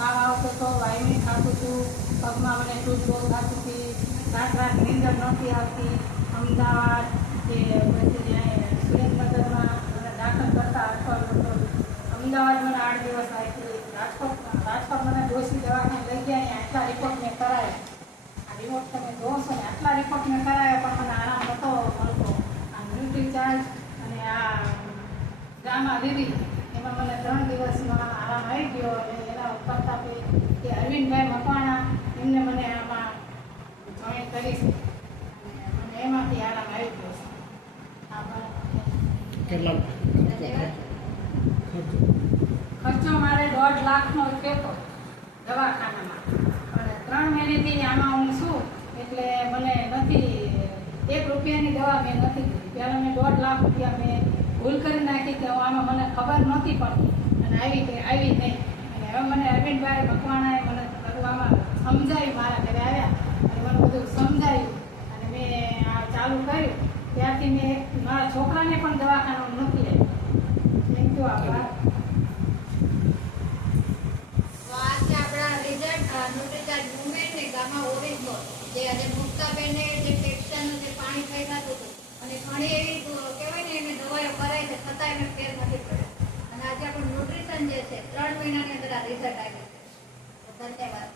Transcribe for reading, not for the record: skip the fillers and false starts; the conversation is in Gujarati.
તાવ આવતો હતો, વાયમિંગ ખાતું હતું, પગમાં મને તૂટ બહુ થતી હતી, રાત નીંદર નહોતી આવતી. અમદાવાદ કે પછી ત્યાં સુરેન્દ્રનગરમાં મને દાખલ કરતા અઠવાડિયું હતો. અમદાવાદ મને 8 દિવસ આવી. રાજકોટ મને ડોસી દવાખાને લઈ ગયા. અહીંયા આટલા રિપોર્ટ મેં કરાયા. આ રિપોર્ટ તમે જોશો ને, આટલા રિપોર્ટ મેં કરાયા પણ મને આરામ નહોતો મળતો. આ ન્યુટ્રી ચાર્જ અને આ ગામા લીધી એમાં મને 3 દિવસમાં આરામ આવી ગયો. અને એના કરતા કે અરવિંદભાઈ મકવાણા એમને મને આમાં જોઈન કરીશ અને મને એમાંથી આરામ આવી ગયો છે. ખર્ચો મારે 1.5 લાખનો થયો દવાખાનામાં, પણ 3 મહિનેથી આમાં હું છું એટલે મને નથી 1 રૂપિયાની દવા મેં નથી લીધી. પહેલાં મેં 1.5 લાખ રૂપિયા મેં ભૂલ કરી નાખી કે આમાં મને ખબર નહોતી પડતી અને આવી નહીં. અને હવે મને અરવિંદભાઈ મકવાણાએ મને બધું આમાં સમજાવ્યું, મારા ઘરે આવ્યા અને મને બધું સમજાવ્યું અને મેં આ ચાલુ કર્યું. ત્યારથી મેં મારા છોકરાને પણ દવાખાનામાં નથી આવી. Thank you. આભાર. જે આજે મુક્તાબેને જે ફેફસાનું જે પાણી થઈ જતું હતું અને ઘણી એવી કહેવાય ને એને દવાઓ કરાય છે છતાં એને ફેર નથી પડ્યો. અને આજે આપણું ન્યુટ્રિશન જે છે 3 મહિનાની અંદર આ રિઝલ્ટ આવ્યું છે. ધન્યવાદ.